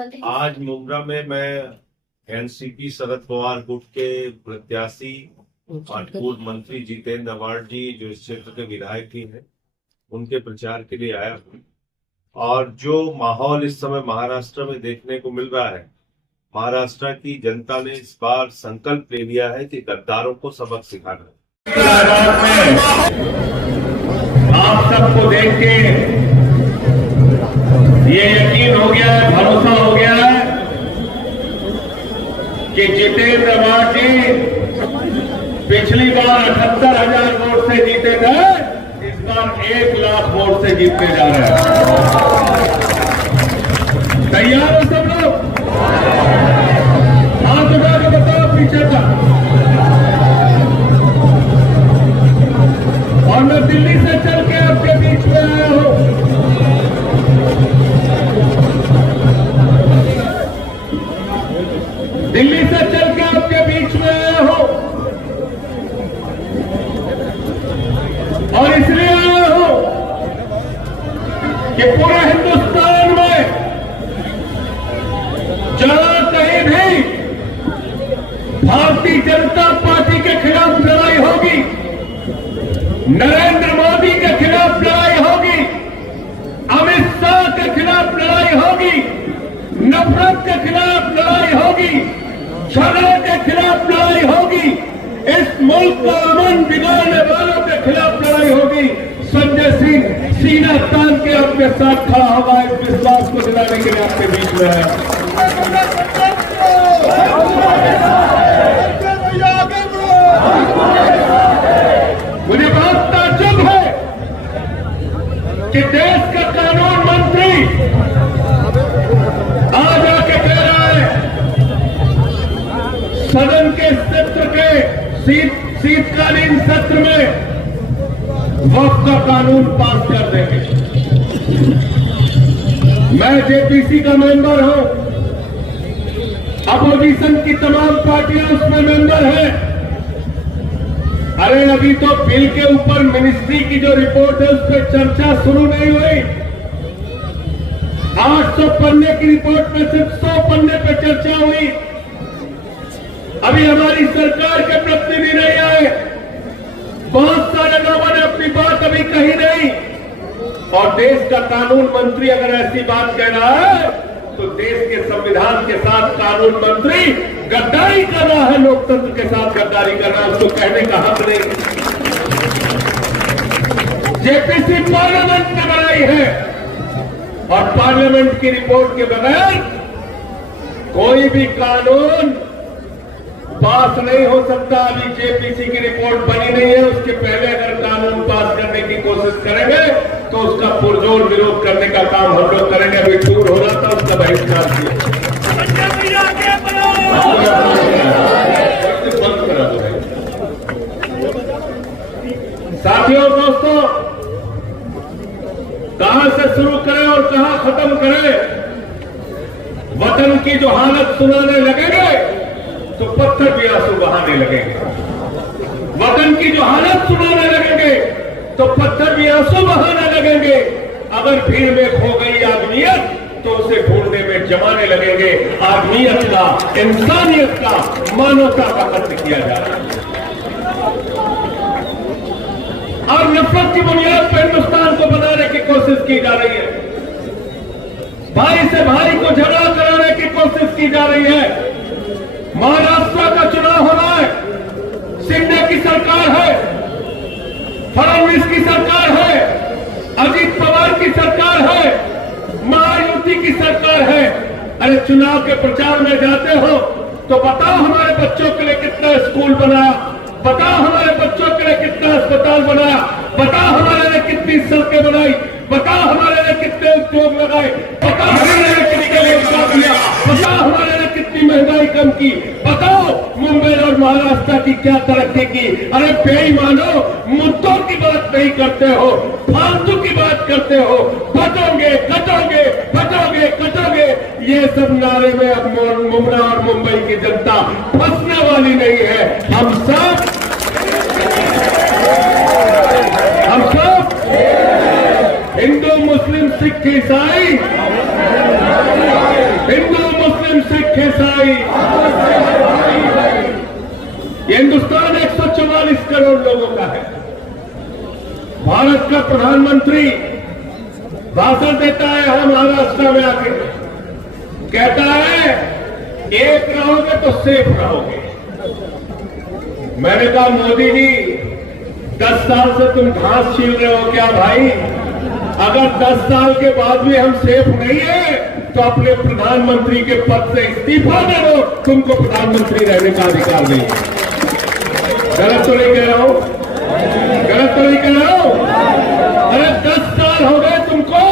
आज मुंब्रा में मैं एनसीपी शरद पवार गुट के प्रत्याशी और पूर्व मंत्री जितेंद्र अवार्ड जी जो इस क्षेत्र के विधायक ही हैं, उनके प्रचार के लिए आया हूँ। और जो माहौल इस समय महाराष्ट्र में देखने को मिल रहा है, महाराष्ट्र की जनता ने इस बार संकल्प ले लिया है कि गद्दारों को सबक सिखाना है। आप सबको देख के ये यकीन हो गया है, भरोसा हो गया है कि जितेंद्र अवार्ड जी पिछली बार 78,000 वोट से जीते थे, इस बार 1 लाख वोट से जीतने जा रहे हैं। तैयार हो सब लोग? हाथ उठा के बताओ पीछे का। और मैं दिल्ली से चल के आपके बीच में आया हूं। दिल्ली से चल के आपके बीच में आया हूं और इसलिए आया हूं कि पूरे हिंदुस्तान में जहां कहीं भी भारतीय जनता पार्टी के खिलाफ लड़ाई होगी, नरेंद्र मोदी के खिलाफ लड़ाई होगी, अमित शाह के खिलाफ लड़ाई होगी, नफरत के खिलाफ लड़ाई होगी, झगड़े के खिलाफ लड़ाई होगी, इस मुल्क का अमन बिगाड़ने वालों के खिलाफ लड़ाई होगी। संजय सिंह सीना तान के अपने साथ खड़ा होगा, इस विश्वास को दिलाने के लिए आपके बीच में है। मुझे बहुत ताज्जुब है कि देश का कानून मंत्री आज आके कह रहा है सदन के सत्र के शीतकालीन सत्र में वक्फ का कानून पास कर देंगे। मैं जेपीसी का मेंबर हूं, अपोजिशन की तमाम पार्टियां उसमें मेंबर हैं। अरे अभी तो बिल के ऊपर मिनिस्ट्री की जो रिपोर्ट है उस पर चर्चा शुरू नहीं हुई। 800 पन्ने की रिपोर्ट में सिर्फ 100 पन्ने पे चर्चा हुई। अभी हमारी सरकार के प्रतिनिधि नहीं आए, बहुत सारे लोगों ने अपनी बात अभी कही नहीं। और देश का कानून मंत्री अगर ऐसी बात कह रहा है तो देश के संविधान के साथ कानून मंत्री गद्दारी कर रहा है, लोकतंत्र के साथ गद्दारी कर रहा है, उसको कहने का हक नहीं। जेपीसी पार्लियामेंट में बनाई है और पार्लियामेंट की रिपोर्ट के बगैर कोई भी कानून पास नहीं हो सकता। अभी जेपीसी की रिपोर्ट बनी नहीं है, उसके पहले अगर कानून पास करने की कोशिश करेंगे तो उसका पुरजोर विरोध करने का काम हम लोग करेंगे। अभी टूर हो रहा था, उसका बहिष्कार किया। साथियों, दोस्तों, कहां से शुरू करें और कहां खत्म करें? वतन की जो हालत सुनाने लगेंगे तो पत्थर भी आंसू बहाने लगेंगे। वतन की जो हालत सुनाने लगेंगे तो पत्थर भी आंसू बहाने लगेंगे। अगर भीड़ में खो गई आदमियत तो उसे ढूंढने में जमाने लगेंगे। आदमियत का, इंसानियत का, मानवता का कत्ल किया जा रहा है और नफरत की बुनियाद पर हिंदुस्तान को बनाने की कोशिश की जा रही है। भाई से भाई को झगड़ा कराने की कोशिश की जा रही है। महाराष्ट्र का चुनाव हो रहा है, शिंदे की सरकार है, फडणवीस की सरकार है, अजीत पवार की सरकार है, महायुति की सरकार है। अरे चुनाव के प्रचार में जाते हो तो बताओ हमारे बच्चों के लिए कितना स्कूल बनाया, बताओ हमारे बच्चों के लिए कितना अस्पताल बनाया, बताओ हमारे लिए कितनी सड़कें बनाई, बताओ हमारे लिए कितने उद्योग लगाए, बताओ हमारे लिए कितने रोजगार दिया, बताओ हमारे लिए कितनी महंगाई कम की, बताओ मुंबई और महाराष्ट्र की क्या तरक्की की। अरे बेईमानो, मुद्दों की बात नहीं करते हो, फालतू की बात करते हो। बचोगे, कटोगे, बचोगे, कटोगे, ये सब नारे में अब मुंब्रा और मुंबई की जनता फंसने वाली नहीं है। हम सब हिंदू, मुस्लिम, सिख, ईसाई हिंदू मुस्लिम सिख ईसाई, ये हिंदुस्तान 144 करोड़ लोगों का है। भारत का प्रधानमंत्री भाषण देता है यहाँ महाराष्ट्र में आके, कहता है एक रहोगे तो सेफ रहोगे। मैंने कहा मोदी जी 10 साल से तुम घास छील रहे हो क्या भाई? अगर 10 साल के बाद भी हम सेफ नहीं है तो अपने प्रधानमंत्री के पद से इस्तीफा दे दो, तुमको प्रधानमंत्री रहने का अधिकार नहीं है। गलत तो नहीं कह रहा हूं? गलत तो नहीं कह रहा हूं? अरे 10 साल हो गए तुमको,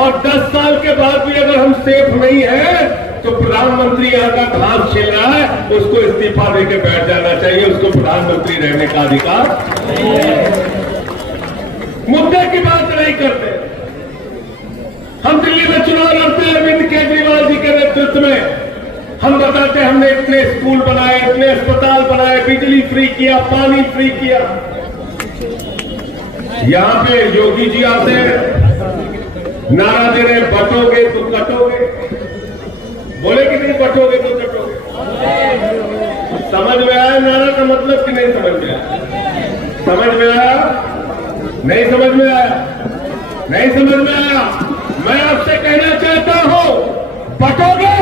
और 10 साल के बाद भी अगर हम सेफ नहीं है तो प्रधानमंत्री यहाँ का घास छील रहा है, उसको इस्तीफा देके बैठ जाना चाहिए, उसको प्रधानमंत्री रहने का अधिकार। मुद्दे की बात नहीं करते। हम दिल्ली में चुनाव लड़ते हैं अरविंद केजरीवाल जी के नेतृत्व में, हम बताते हैं हमने इतने स्कूल बनाए, इतने अस्पताल बनाए, बिजली फ्री किया, पानी फ्री किया। यहां पे योगी जी आते हैं, नारा दे रहे बटोगे तो कटोगे। बोले कि नहीं बटोगे तो कटोगे? समझ में आया नारा का मतलब कि नहीं समझ में आया? समझ में आया? नहीं समझ में आया? नहीं समझ में आया? मैं आपसे कहना चाहता हूं, बटोगे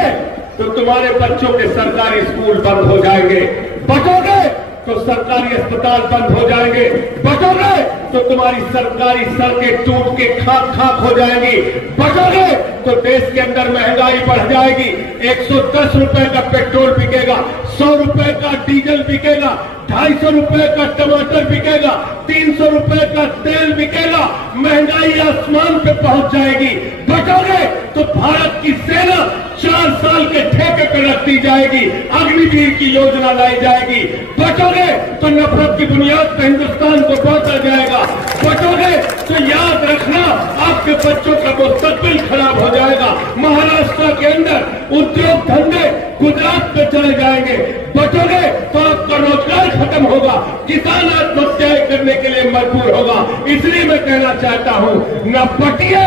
तो तुम्हारे बच्चों के सरकारी स्कूल बंद हो जाएंगे, बटोगे तो सरकारी अस्पताल बंद हो जाएंगे, बटोगे तो तुम्हारी सरकारी सड़कें टूट के खाक खाक हो जाएंगी, बटोगे तो देश के अंदर महंगाई बढ़ जाएगी। 110 रुपए का पेट्रोल बिकेगा, 100 रुपए का डीजल बिकेगा, 250 रुपए का टमाटर बिकेगा, 300 रुपए का तेल बिकेगा, महंगाई आसमान पे पहुंच जाएगी। बटोगे तो भारत की सेना 4 साल के ठेके पे रख दी जाएगी, अग्निवीर की योजना लाई जाएगी। बटोगे तो नफरत की बुनियाद पर हिंदुस्तान को बांटा जाएगा। बटोगे तो याद रखना आपके बच्चों का मुस्तकबिल खराब हो जाएगा। महाराष्ट्र के अंदर उद्योग धंधे गुजरात में चले जाएंगे। बटोगे तो आपका रोजगार खत्म होगा, किसान आत्महत्याएं करने के लिए मजबूर होगा। इसलिए मैं कहना चाहता हूं, न पटिए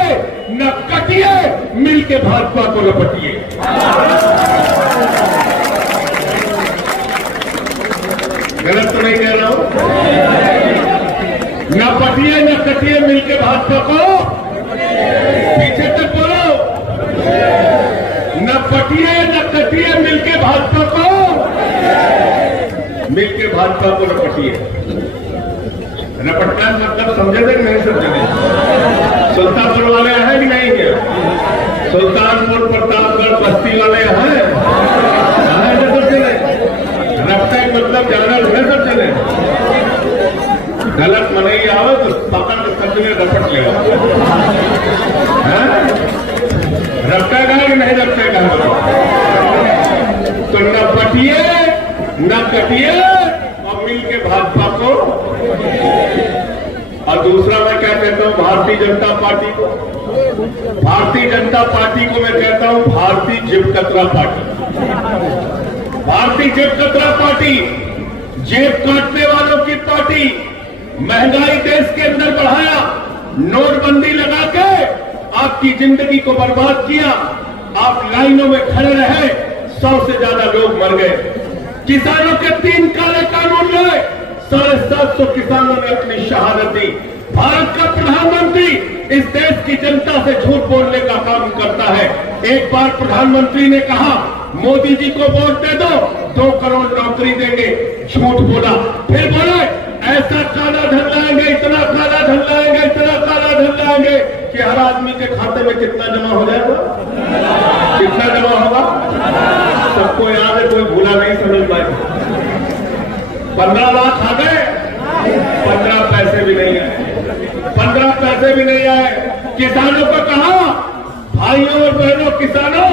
न कटिए, मिलके भाजपा को लपटिए। गलत तो नहीं कह रहा हूं? न पटिए न कटिए, मिलके भाजपा को, पीछे तक बोलो, न पटिए न कटिए, मिलके भाजपा को, मिलके भाजपा को लपटिए। लपटना मतलब समझे थे नहीं समझे? सुल्तानपुर वाले हैं कि नहीं है? सुल्तानपुर प्रतापगढ़ बस्ती वाले हैं सब चले। रफ्ता मतलब जाना है सब चले। गलत मनई आवे तो पकड़ के सब जगह रपट ले। रफ्तेगा कि नहीं रफ्तेगा? तो न पटिए न कटिए और मिलके भाजपा को। और दूसरा मैं क्या कहता हूं भारतीय जनता पार्टी को, भारतीय जनता पार्टी को मैं कहता हूं भारतीय जेब कतरा पार्टी। भारतीय जेब कतरा पार्टी, जेब काटने वालों की पार्टी। महंगाई देश के अंदर बढ़ाया, नोटबंदी लगा के आपकी जिंदगी को बर्बाद किया। आप लाइनों में खड़े रहे, 100 से ज्यादा लोग मर गए। किसानों के 3 काले कानून लाए, 750 किसानों ने अपनी शहादत दी। भारत का प्रधानमंत्री इस देश की जनता से झूठ बोलने का काम करता है। एक बार प्रधानमंत्री ने कहा मोदी जी को वोट दे दो, 2 करोड़ नौकरी देंगे, झूठ बोला। फिर बोले ऐसा काला धन लाएंगे, इतना काला धन लाएंगे, इतना काला धन लाएंगे कि हर आदमी के खाते में कितना जमा हो जाएगा? कितना जमा होगा? सबको याद है, कोई भूला नहीं, समझ पाए। 15 लाख आ गए, 15 पैसे भी नहीं आए, 15 पैसे भी नहीं आए। किसानों को कहा भाइयों और बहनों किसानों,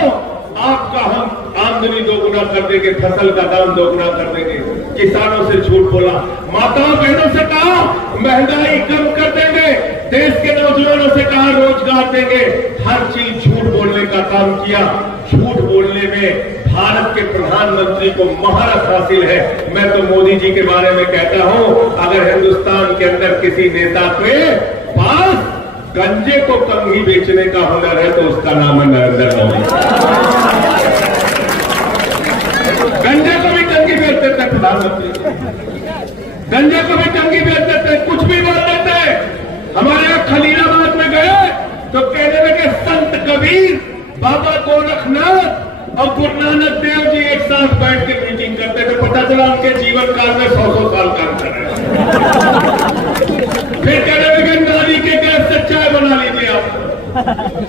आपका हम आमदनी दोगुना कर देंगे, फसल का दाम दोगुना कर देंगे। किसानों से झूठ बोला। माताओं बहनों से कहा महंगाई कम कर देंगे, देश के नौजवानों से कहा रोजगार देंगे। हर चीज झूठ बोलने का काम किया। झूठ बोलने में भारत के प्रधानमंत्री को महारत हासिल है। मैं तो मोदी जी के बारे में कहता हूं, अगर हिंदुस्तान के अंदर किसी नेता के पास गंजे को कंघी बेचने का हुनर है तो उसका नाम है नरेंद्र मोदी। गंजे को भी कंघी बेच देते हैं प्रधानमंत्री, गंजे को भी कंघी बेच देते हैं, कुछ भी बोल देते हैं। हमारे यहाँ खलीलाबाद में गए तो कहने लगे संत कबीर, बाबा गोरखनाथ और गुरु नानक देव जी एक साथ बैठ के मीटिंग करते थे। पता चला उनके जीवन काल में 100 साल काम कर रहे हैं। फिर कहने लगे नाली के गैस से चाय बना लीजिए आप,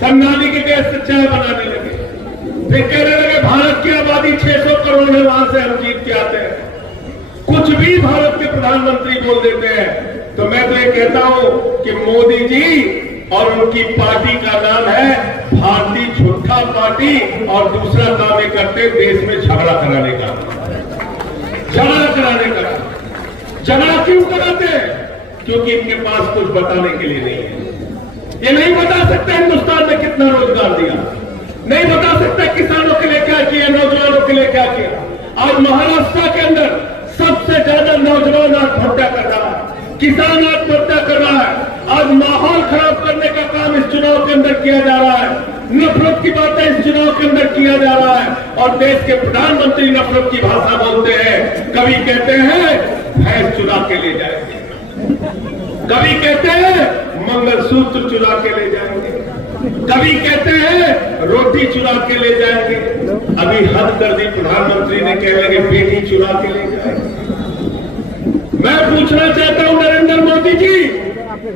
सब नाली के गैस से चाय बनाने लगे। फिर कहने लगे भारत की आबादी 600 करोड़ है, वहां से हम जीत के आते हैं। कुछ भी भारत के प्रधानमंत्री बोल देते हैं। तो मैं तो ये कहता हूं कि मोदी जी और उनकी पार्टी का नाम है भारतीय झूठा पार्टी, और दूसरा काम ये करते देश में झगड़ा कराने का। झगड़ा कराने का, झगड़ा क्यों कराते हैं? क्योंकि इनके पास कुछ बताने के लिए नहीं है। ये नहीं बता सकते हिंदुस्तान में कितना रोजगार दिया, नहीं बता सकते किसानों के लिए क्या किया, नौजवानों के लिए क्या किया। आज महाराष्ट्र के अंदर सबसे ज्यादा नौजवान आत्महत्या कर रहा है, किसान आत्महत्या कर रहा है। आज माहौल खराब करने का काम इस चुनाव के अंदर किया जा रहा है, नफरत की बातें इस चुनाव के अंदर किया जा रहा है, और देश के प्रधानमंत्री नफरत की भाषा बोलते हैं। कभी कहते हैं भैंस चुरा के ले जाएंगे, कभी कहते हैं मंगलसूत्र चुरा के ले जाएंगे, कभी कहते हैं रोटी चुरा के ले जाएंगे। अभी हद कर दी, प्रधानमंत्री ने कह लगे बेटी चुरा के ले जाएंगे। मैं पूछना चाहता हूं नरेंद्र मोदी जी,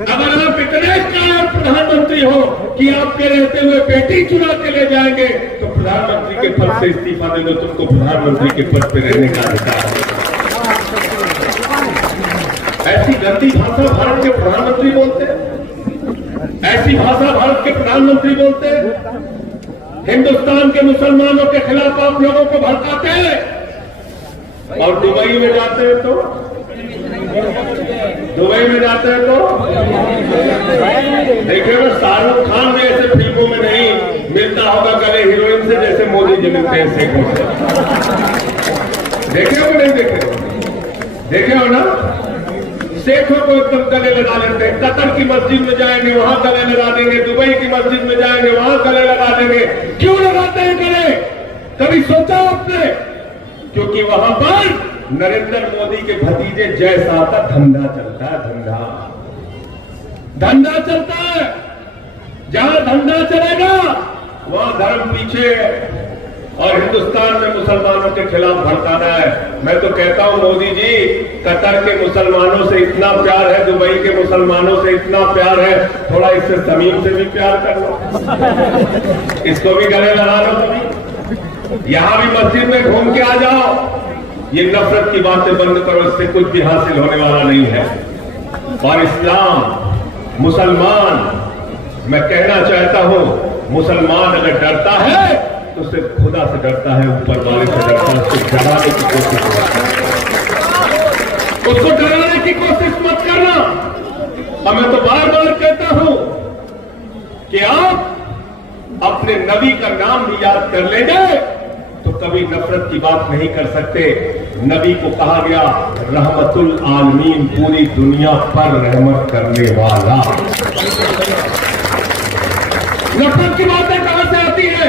अगर आप इतने कायर प्रधानमंत्री हो कि आपके रहते हुए बेटी चुरा के ले जाएंगे, तो प्रधानमंत्री के पद से इस्तीफा दे दो, तुमको प्रधानमंत्री के पद पर रहने का अधिकार है। ऐसी गंदी भाषा भारत के प्रधानमंत्री बोलते हैं, ऐसी भाषा भारत के प्रधानमंत्री बोलते हैं। हिंदुस्तान के मुसलमानों के खिलाफ आप लोगों को भड़काते हैं, और दुबई में जाते हैं तो देखिए ना, शाहरुख खान भी ऐसे फिल्मों में नहीं मिलता होगा गले हीरोइन से जैसे मोदी जी मिलते हैं शेखों से। देखे हो नहीं देखे? देखे हो ना, शेखों को एकदम गले लगा लेते हैं। कतर की मस्जिद में जाएंगे वहां गले लगा देंगे, दुबई की मस्जिद में जाएंगे वहां गले लगा देंगे। क्यों लगाते हैं गले? कभी सोचा आपने? क्योंकि वहां पर नरेंद्र मोदी के भतीजे जय शाह का धंधा चलता है, धंधा चलता है। जहां धंधा चलेगा वहां धर्म पीछे, और हिंदुस्तान में मुसलमानों के खिलाफ भड़काना है। मैं तो कहता हूं मोदी जी, कतर के मुसलमानों से इतना प्यार है, दुबई के मुसलमानों से इतना प्यार है, थोड़ा इससे तमीम से भी प्यार कर लो, इसको भी गले लगा लो कभी। यहां भी मस्जिद में घूम के आ जाओ। ये नफरत की बातें बंद करो, इससे कुछ भी हासिल होने वाला नहीं है। और इस्लाम, मुसलमान, मैं कहना चाहता हूं, मुसलमान अगर डरता है तो सिर्फ खुदा से डरता है, ऊपर वाले से डरता है। उसको डराने की कोशिश करता है, उसको डराने की कोशिश मत करना। और मैं तो बार बार कहता हूं कि आप अपने नबी का नाम भी याद कर लेंगे तो कभी नफरत की बात नहीं कर सकते। नबी को कहा गया रहमतुल आलमीन, पूरी दुनिया पर रहमत करने वाला। नफरत की बातें कहां से आती है?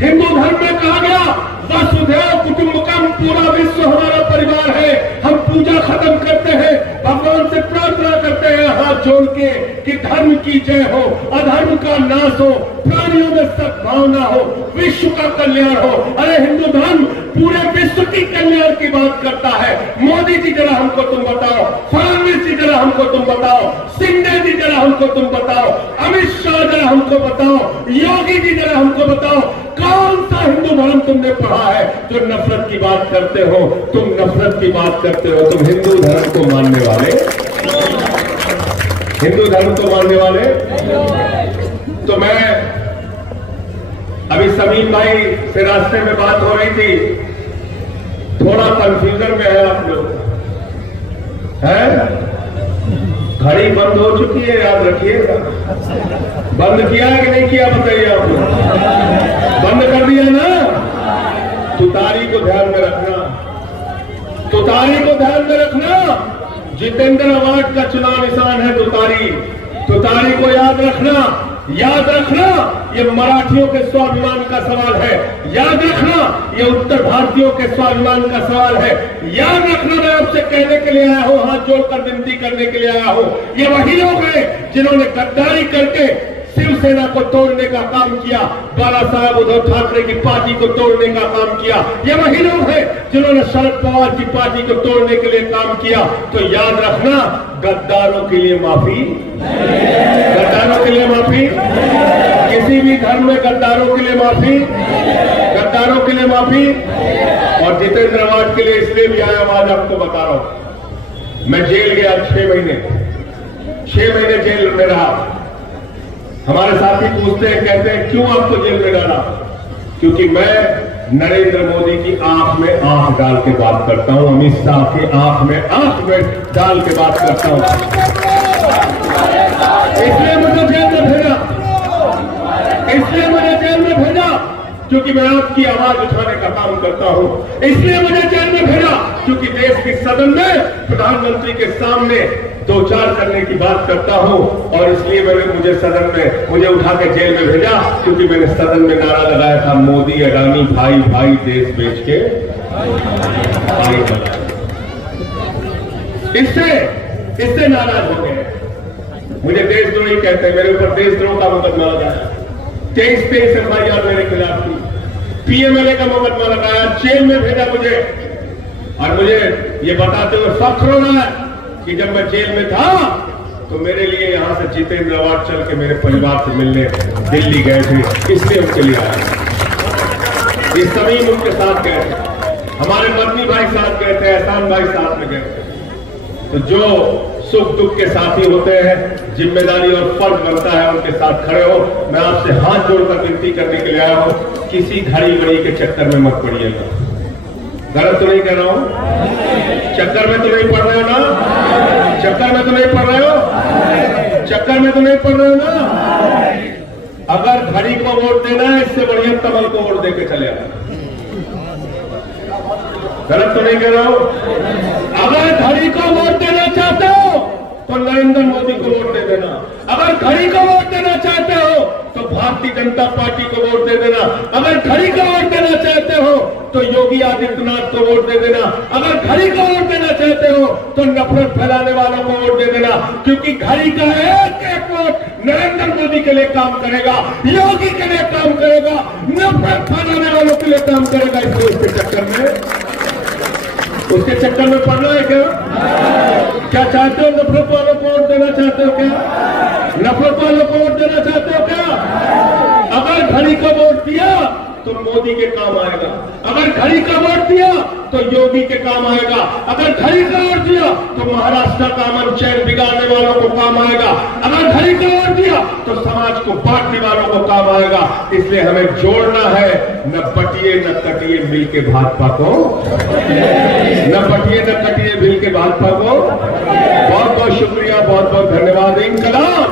हिंदू धर्म में कहा गया वसुधैव कुटुंबकम, पूरा विश्व हमारा परिवार है। हम पूजा खत्म करते हैं, भगवान से प्रार्थना करते हैं हाथ जोड़ के कि धर्म की जय हो, अधर्म का नाश हो, प्राणियों में सद्भावना हो, विश्व का कल्याण हो। अरे हिंदू धर्म पूरे विश्व की कल्याण की बात करता है। मोदी जी जरा हमको तुम बताओ, फडणवीस जी जरा हमको तुम बताओ, शिंदे जी जरा हमको तुम बताओ, अमित शाह जरा हमको बताओ, योगी जी जरा हमको बताओ, कौन सा हिंदू धर्म तुमने पढ़ा है जो नफरत की बात करते हो? तुम नफरत की बात करते हो, तुम हिंदू धर्म को मानने वाले, हिंदू धर्म को मानने वाले। तो मैं अभी समीम भाई से रास्ते में बात हो रही थी, थोड़ा कंफ्यूजन में है आप लोग, है? घड़ी बंद हो चुकी है, याद रखिएगा। बंद किया है कि नहीं किया बताइए आप लोग? बंद कर दिया ना? तुतारी को ध्यान में रखना, तुतारी को ध्यान में रखना। जितेंद्र अवार्ड का चुनाव निशान है तुतारी। तुतारी को याद रखना ये मराठियों के स्वाभिमान का सवाल है। याद रखना ये उत्तर भारतीयों के स्वाभिमान का सवाल है। याद रखना मैं आपसे कहने के लिए आया हूं, हाथ जोड़कर विनती करने के लिए आया हूं। ये वही लोग हैं जिन्होंने गद्दारी करके शिवसेना को तोड़ने का काम किया, बाला साहब उद्धव ठाकरे की पार्टी को तोड़ने का काम किया। ये वही लोग हैं जिन्होंने शरद पवार की पार्टी को तोड़ने के लिए काम किया। तो याद रखना, गद्दारों के लिए माफी, गद्दारों के लिए माफी, किसी भी धर्म में गद्दारों के लिए माफी, गद्दारों के लिए माफी। और जितेंद्र अवार्ड के लिए इसलिए भी आया, आज आपको बता रहा हूं। मैं जेल गया 6 महीने जेल में रहा। हमारे साथी पूछते हैं, कहते हैं क्यों आपको जेल में डाला? क्योंकि मैं नरेंद्र मोदी की आंख में आंख डाल के बात करता हूं, अमित शाह की आंख में डाल के बात करता हूं। इसलिए मुझे जेल में भेजा, क्योंकि मैं आपकी आवाज उठाने का काम करता हूं। इसलिए मुझे जेल में भेजा क्योंकि देश के सदन में प्रधानमंत्री के सामने 2-4 करने की बात करता हूं। और इसलिए मुझे उठा के जेल में भेजा क्योंकि मैंने सदन में नारा लगाया था, मोदी अडानी भाई भाई देश बेच के भाई बनाए। इससे नाराज हो गए, मुझे देशद्रोही कहते हैं। मेरे ऊपर देशद्रोह का मुकदमा लगाया, 23 FIR मेरे खिलाफ थी, PMLA का मुकदमा लगाया, जेल में भेजा मुझे। और मुझे ये बताते हुए फख्र हो रहा है कि जब मैं जेल में था तो मेरे लिए यहां से जितेंद्र अवार्ड चल के मेरे परिवार से मिलने दिल्ली गए थे, इसलिए उनके लिए आया। ये सभी उनके साथ गए थे, हमारे मदनी भाई साथ गए थे, एहसान भाई साथ में गए थे। तो जो सुख दुख के साथी होते हैं, जिम्मेदारी और फर्ज बनता है उनके साथ खड़े हो। मैं आपसे हाथ जोड़कर विनती करने के लिए आया हूं, किसी घड़ी बड़ी के चक्कर में मत पड़िएगा। गलत तो नहीं कह रहा हूं? चक्कर में तो नहीं पड़ रहे हो ना? चक्कर में तो नहीं पड़ रहे हो? चक्कर में तो नहीं पड़ रहे हो ना? अगर घड़ी को वोट देना है, इससे बढ़िया कमल को वोट देके चले आना। गलत तो नहीं कह रहा हूं? अगर घड़ी को वोट देना चाहते हो तो नरेंद्र मोदी को वोट दे देना। अगर घड़ी को वोट देना चाहते हो तो भारतीय जनता पार्टी को वोट दे देना। अगर घड़ी को वोट देना चाहते हो तो योगी आदित्यनाथ को वोट दे देना। अगर घड़ी को वोट देना चाहते हो तो नफरत फैलाने वालों को वोट दे देना। क्योंकि घड़ी का एक वोट नरेंद्र मोदी के लिए काम करेगा, योगी के लिए काम करेगा, नफरत फैलाने वालों के लिए काम करेगा। इसलिए उसके चक्कर में पड़ना है क्या चाहते हो? नफरत वालों को वोट देना चाहते हो क्या? नफरत वालों को वोट देना चाहते हो क्या? अगर घड़ी को वोट दिया तो मोदी के काम आएगा। अगर घड़ी का वोट दिया तो योगी के काम आएगा। अगर घड़ी का वोट दिया तो महाराष्ट्र का अमन चैन बिगाड़ने वालों को काम आएगा। अगर घड़ी का वोट दिया तो समाज को बांटने वालों को काम आएगा। इसलिए हमें जोड़ना है, न बटिए न कटिए मिल के भाजपा को, न बटिए न कटिए मिल के भाजपा को। बहुत बहुत शुक्रिया, बहुत बहुत धन्यवाद। इंकलाब।